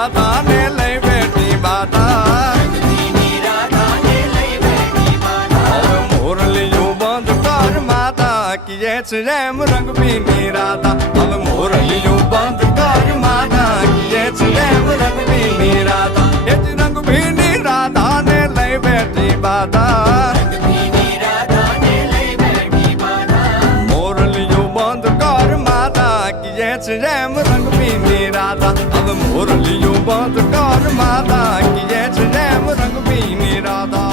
રાધા ને લઈ બેઠી બાધા મોરલિયું બંધ કર માતા કીએ છે એમ રંગ ભીની રાધા હવે મોરલિયું બંધ કર માતા કીએ છે એમ રંગ ભીની રાધા એ જ રંગ ભીની રાધા ને લઈ બેઠી બાધા મોરલિયું બંધ કર માતા કીએ છે એમ રંગ ભીની રાધા હવે મોરલિયું બંધ કર માતા કીએ છે એમ રંગ ભીની રાધા